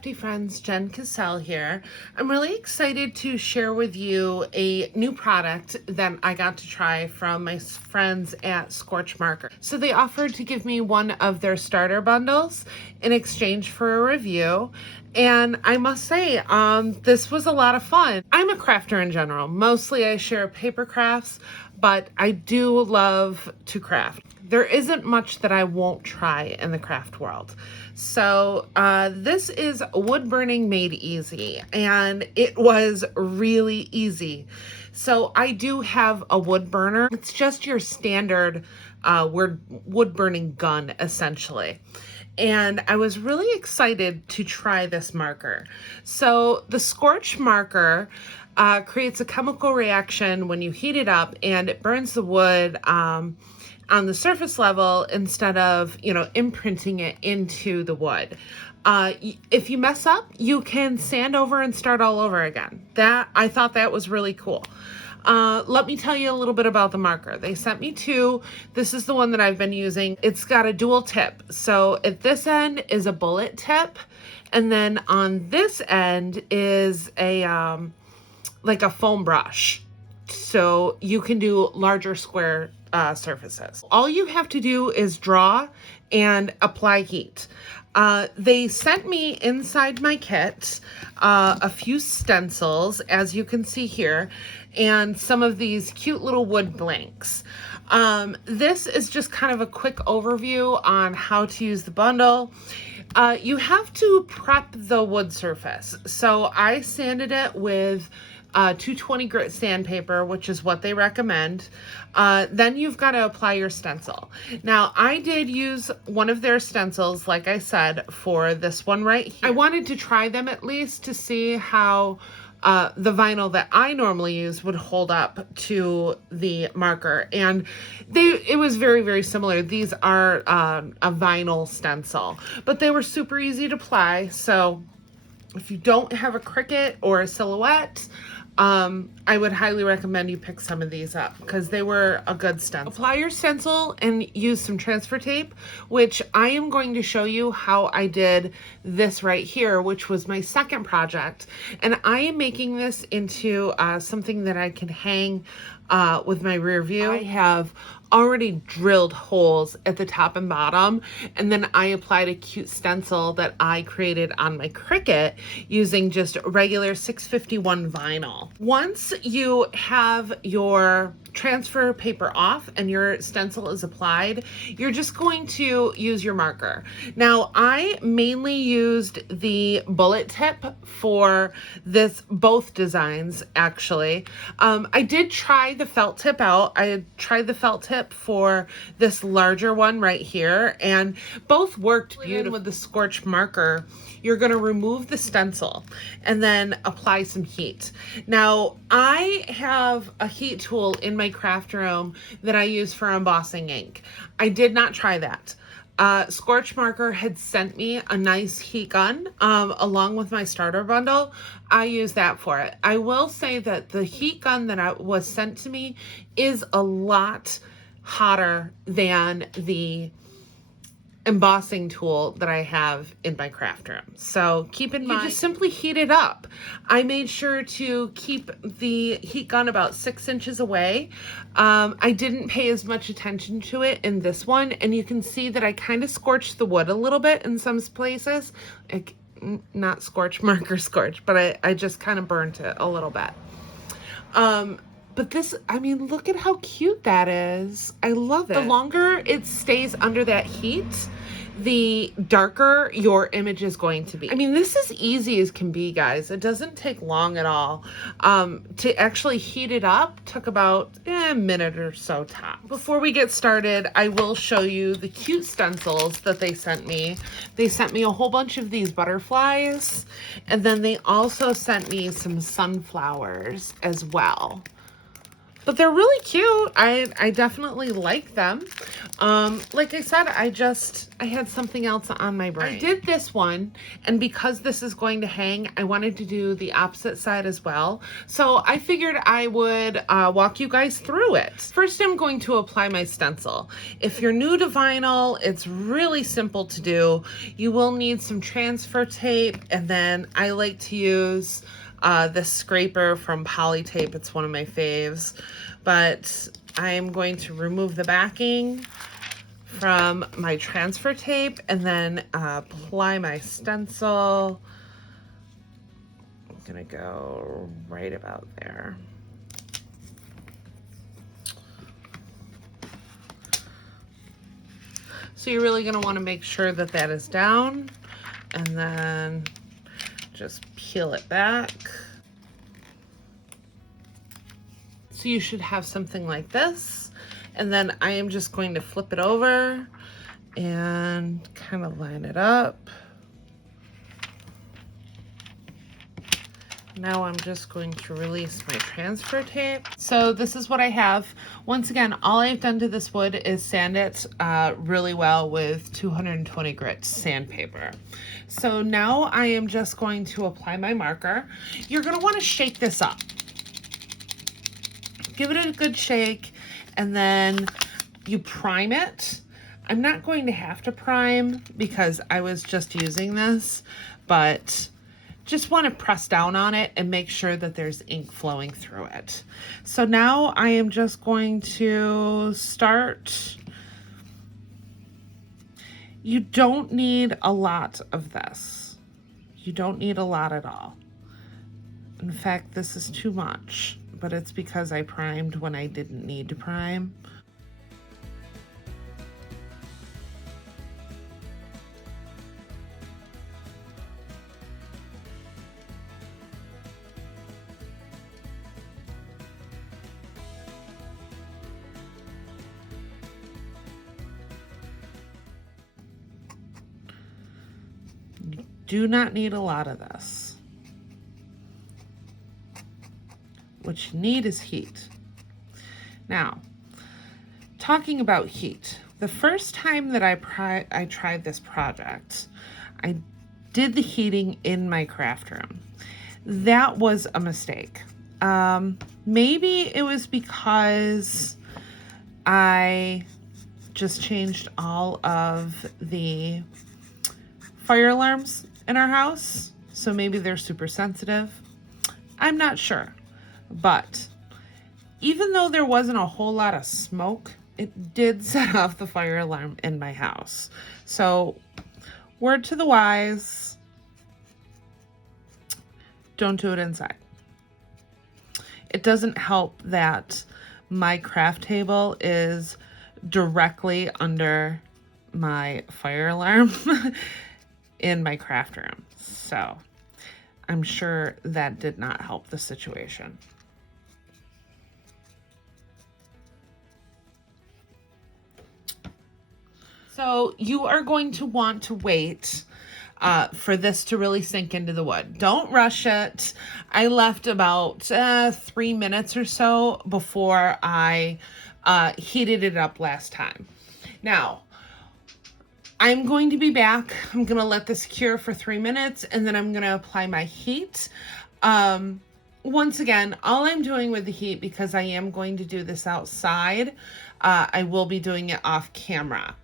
crafty friends, Jen Cassell here. I'm really excited to share with you a new product that I got to try from my friends at Scorch Marker. So they offered to give me one of their starter bundles in exchange for a review. And I must say, this was a lot of fun. I'm a crafter in general. Mostly I share paper crafts, but I do love to craft. There isn't much that I won't try in the craft world. So this is wood burning made easy, and it was really easy. So I do have a wood burner. It's just your standard wood burning gun, essentially. And I was really excited to try this marker. So the Scorch Marker creates a chemical reaction when you heat it up, and it burns the wood on the surface level instead of, imprinting it into the wood. If you mess up, you can sand over and start all over again. I thought that was really cool. Let me tell you a little bit about the marker. They sent me two. This is the one that I've been using. It's got a dual tip. So at this end is a bullet tip, and then on this end is like a foam brush. So you can do larger square surfaces. All you have to do is draw and apply heat. They sent me inside my kit a few stencils, as you can see here, and some of these cute little wood blanks. This is just kind of a quick overview on how to use the bundle. You have to prep the wood surface. So I sanded it with 220 grit sandpaper, which is what they recommend. Then you've got to apply your stencil. Now, I did use one of their stencils, like I said, for this one right here. I wanted to try them at least to see how the vinyl that I normally use would hold up to the marker. And it was very, very similar. These are a vinyl stencil, but they were super easy to apply. So if you don't have a Cricut or a Silhouette, I would highly recommend you pick some of these up because they were a good stencil. Apply your stencil and use some transfer tape, which I am going to show you how I did this right here, which was my second project. And I am making this into something that I can hang with my rear view. I have already drilled holes at the top and bottom, and then I applied a cute stencil that I created on my Cricut using just regular 651 vinyl. Once you have your transfer paper off and your stencil is applied, you're just going to use your marker. Now, I mainly used the bullet tip for both designs, actually. I did try the felt tip out. I tried the felt tip for this larger one right here, and both worked beautifully. With the Scorch Marker, you're going to remove the stencil and then apply some heat. Now, I have a heat tool in my craft room that I use for embossing ink. I did not try that. Scorch Marker had sent me a nice heat gun along with my starter bundle. I use that for it. I will say that the heat gun that was sent to me is a lot hotter than the embossing tool that I have in my craft room. So keep in mind, you just simply heat it up. I made sure to keep the heat gun about 6 inches away. I didn't pay as much attention to it in this one, and you can see that I kind of scorched the wood a little bit in some places. Not Scorch Marker scorch, but I just kind of burnt it a little bit. But this, look at how cute that is. I love it. The longer it stays under that heat, the darker your image is going to be. This is easy as can be, guys. It doesn't take long at all. To actually heat it up took about a minute or so top. Before we get started, I will show you the cute stencils that they sent me. They sent me a whole bunch of these butterflies, and then they also sent me some sunflowers as well. but they're really cute. I definitely like them. Like I said, I had something else on my brain. I did this one, and because this is going to hang, I wanted to do the opposite side as well. So I figured I would walk you guys through it. First, I'm going to apply my stencil. If you're new to vinyl, it's really simple to do. You will need some transfer tape, and then I like to use this scraper from Polytape. It's one of my faves, but I'm going to remove the backing from my transfer tape and then apply my stencil. I'm gonna go right about there. So you're really gonna wanna make sure that that is down, and then just peel it back. So you should have something like this. And then I am just going to flip it over and kind of line it up. Now I'm just going to release my transfer tape. So this is what I have. Once again, all I've done to this wood is sand it really well with 220 grit sandpaper. So now I am just going to apply my marker. You're gonna wanna shake this up. Give it a good shake, and then you prime it. I'm not going to have to prime because I was just using this, but just want to press down on it and make sure that there's ink flowing through it. So now I am just going to start. You don't need a lot of this. You don't need a lot at all. In fact, this is too much, but it's because I primed when I didn't need to prime. You do not need a lot of this. What you need is heat. Now, talking about heat, the first time that I tried this project, I did the heating in my craft room. That was a mistake. Maybe it was because I just changed all of the fire alarms in our house, so maybe they're super sensitive. I'm not sure. But even though there wasn't a whole lot of smoke, it did set off the fire alarm in my house. So, word to the wise, don't do it inside. It doesn't help that my craft table is directly under my fire alarm in my craft room. So, I'm sure that did not help the situation. So you are going to want to wait for this to really sink into the wood. Don't rush it. I left about 3 minutes or so before I heated it up last time. Now, I'm going to be back. I'm going to let this cure for 3 minutes, and then I'm going to apply my heat. Once again, all I'm doing with the heat, because I am going to do this outside, I will be doing it off camera.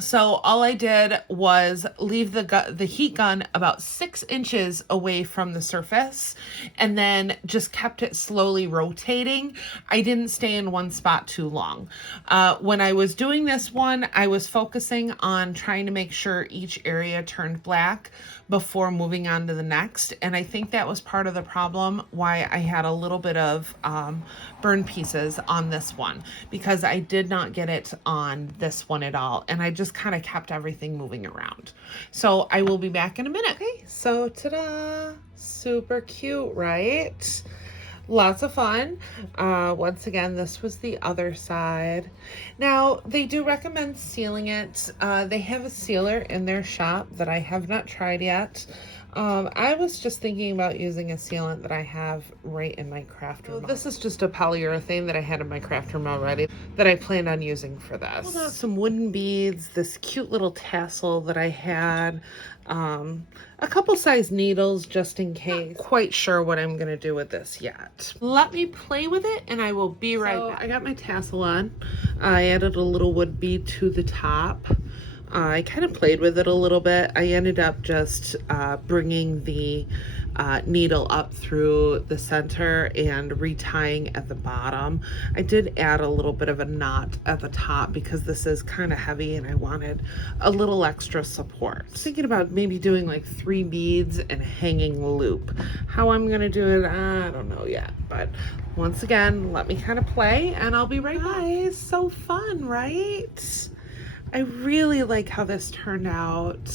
So all I did was leave the heat gun about 6 inches away from the surface, and then just kept it slowly rotating. I didn't stay in one spot too long. When I was doing this one, I was focusing on trying to make sure each area turned black before moving on to the next. And I think that was part of the problem why I had a little bit of burn pieces on this one, because I did not get it on this one at all. And I just kind of kept everything moving around. So I will be back in a minute. Okay, so ta-da, super cute, right? Lots of fun. Once again, this was the other side. Now, they do recommend sealing it. They have a sealer in their shop that I have not tried yet. I was just thinking about using a sealant that I have right in my craft room. This is just a polyurethane that I had in my craft room already that I planned on using for this. Pulled out some wooden beads, this cute little tassel that I had, a couple size needles just in case. Not quite sure what I'm gonna do with this yet. Let me play with it and I will be right back. I got my tassel on. I added a little wood bead to the top. I kind of played with it a little bit. I ended up just bringing the needle up through the center and retying at the bottom. I did add a little bit of a knot at the top because this is kind of heavy and I wanted a little extra support. I was thinking about maybe doing like 3 beads and hanging loop. How I'm gonna do it, I don't know yet, but once again, let me kind of play and I'll be right back. So fun, right? I really like how this turned out.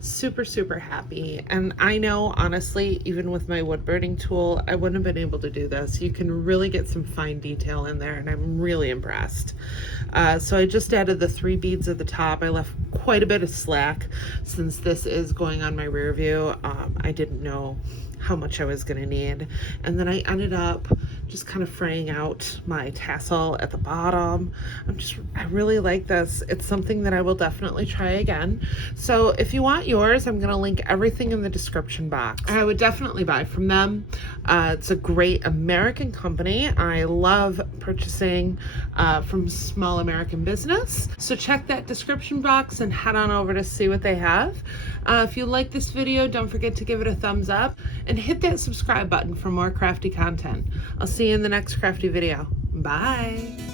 Super, super happy. And I know, honestly, even with my wood burning tool, I wouldn't have been able to do this. You can really get some fine detail in there and I'm really impressed. So I just added the 3 beads at the top. I left quite a bit of slack since this is going on my rear view. I didn't know how much I was gonna need. And then I ended up just kind of fraying out my tassel at the bottom. I really like this. It's something that I will definitely try again. So if you want yours, I'm gonna link everything in the description box. I would definitely buy from them. It's a great American company. I love purchasing from small American business. So check that description box and head on over to see what they have. If you like this video, don't forget to give it a thumbs up and hit that subscribe button for more crafty content. I'll see you in the next crafty video. Bye.